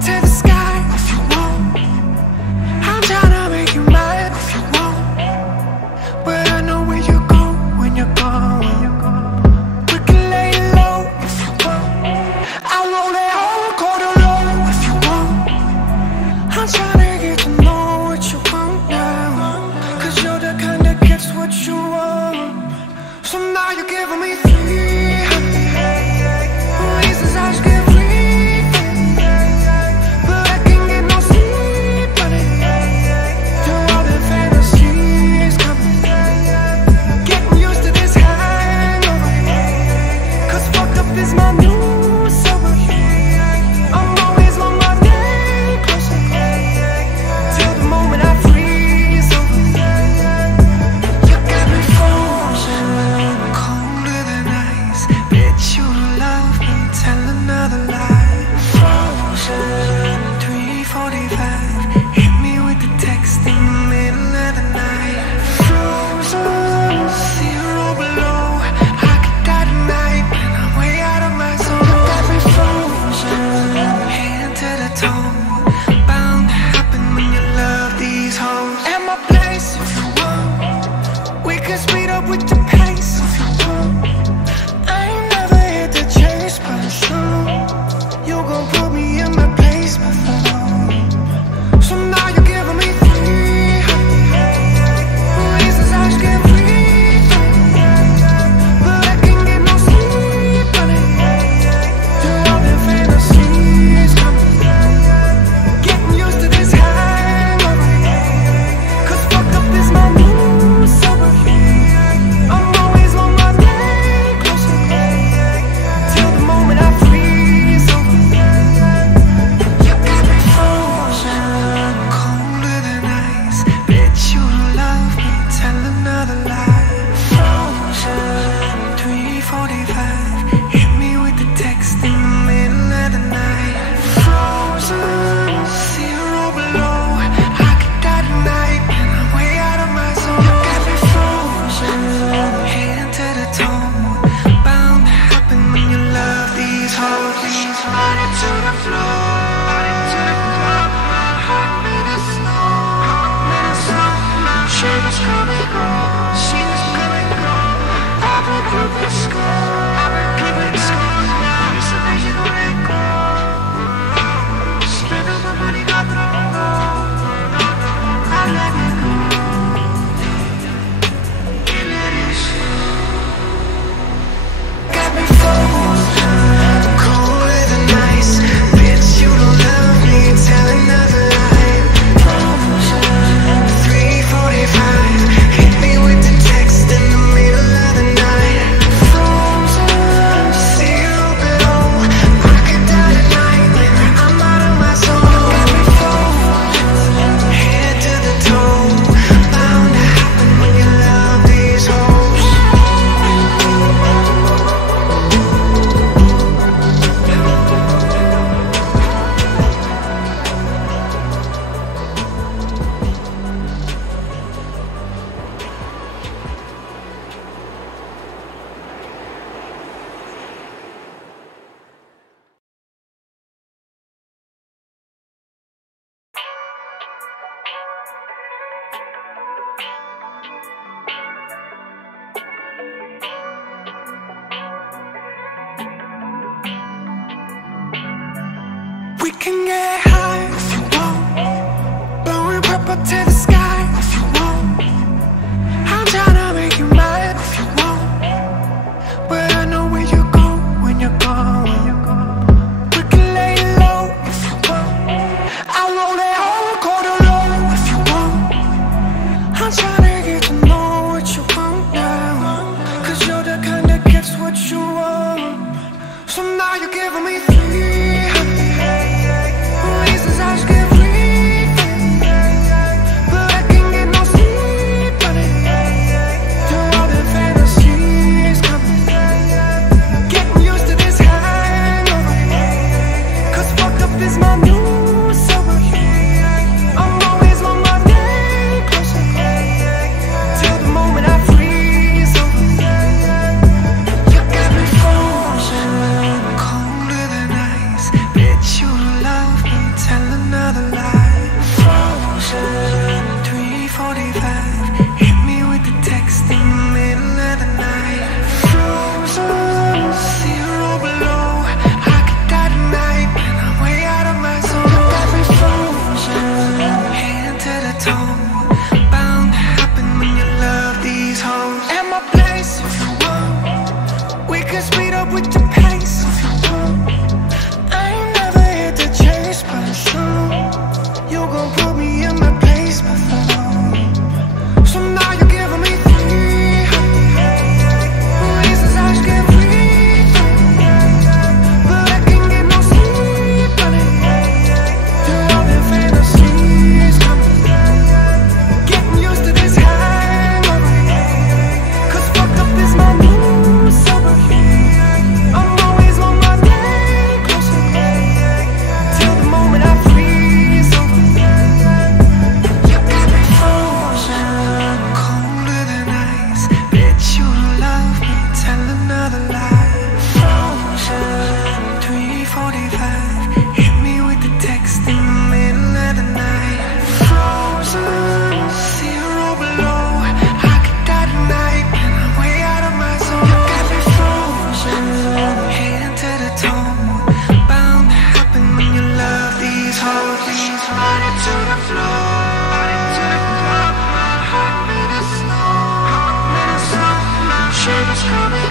to the sky if you want. I'm tryna make you mad if you want, but I know where you go when you're gone. We can lay low if you want. I won't let all go to low if you want. I'm tryna get to know what you want now, 'cause you're the kind that gets what you want. So now you're giving me free reasons I should get free, but I can't get no sleep, honey. You're all the fantasies coming, getting used to this hangover, 'cause fucked up is my new sober. I'm always on my day closer till the moment I freeze over. You got me frozen, colder than ice. Bet you love me, tell another lie. Frozen, 3:45. Hit me with the text in the middle of the night. Frozen, 0 below. I could die tonight, and I'm way out of my zone. You got me frozen, hand to the toe. Bound to happen when you love these hoes. At my place if you want. We can speed up with the pace if you want. I ain't never hit the chase, but it's true. You gon' put me in my place before. So now you're giving me free reasons I should get free, but I can't get no sleep, honey. You're all the fantasies coming, getting used to this hangover, 'cause fucked up is my new sober. I'm always on my day closer till the moment I freeze over. You got me frozen, colder than ice. Bet you love me, tell another lie. Frozen, 3:45. Hit me with the text in the middle of the night. Frozen, 0 below. I could die tonight, and I'm way out of my zone. You got me frozen, hand to the toe. Bound to happen when you love these hoes. She's running to the floor, running to the club. My heart made of snow, heart made of snow. She was coming home, she was coming home. I've been keeping score, I've been keeping score. Now it's a that you don't let go. Spend all my money, got thrown off. I let it go, and let it show. Got me frozen, colder than ice. Bitch, you don't love me, tell another lie. Frozen, 3:45. Hit me with the text in the middle of the night. Frozen, 0 below. I could die tonight, I'm out of my zone. Got me frozen, head to the toe. Bound to happen when you love these hoes. We can get high if you want, blowing purple to the sky if you want. I'm tryna make you mad if you want, but I know where you go when you're gone. We can lay low if you want. I won't let all go to low if you want. I'm tryna get to know what you want now, 'cause you're the kind that gets what you want. So now you're giving me free reasons I should get free, but I can't get no sleep, honey. You're all the fantasies coming, getting used to this hangover, 'cause fucked up is my new sober. I'm always on my day closer till the moment I freeze over. You got me frozen, colder than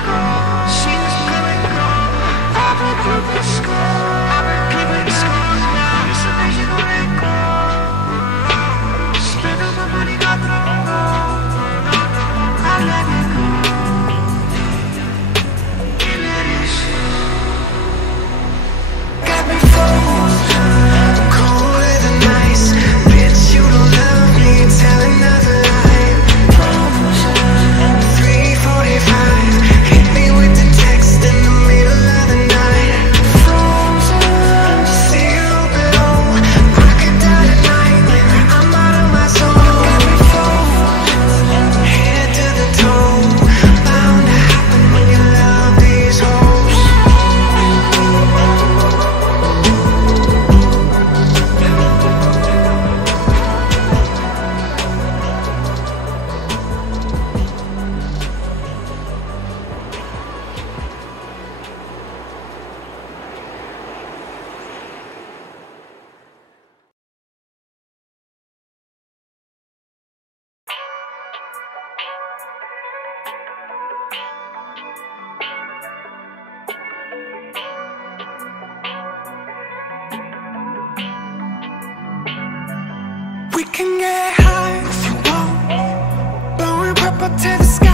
go. She's letting go. I've been keeping score. I've been keeping score now. It's amazing to let go. Spend all my money, got thrown off. I let it go. And let it show. Got me frozen, colder than ice. Bitch, you don't love me, tell another lie. Frozen, 3:45. Hit me with the text in the middle of the night. Frozen, zero below. I could die tonight, I'm out of my zone. Got me frozen, head to the toe. Bound to happen when you love these hoes. We can get high if you want, blowing purple to the sky.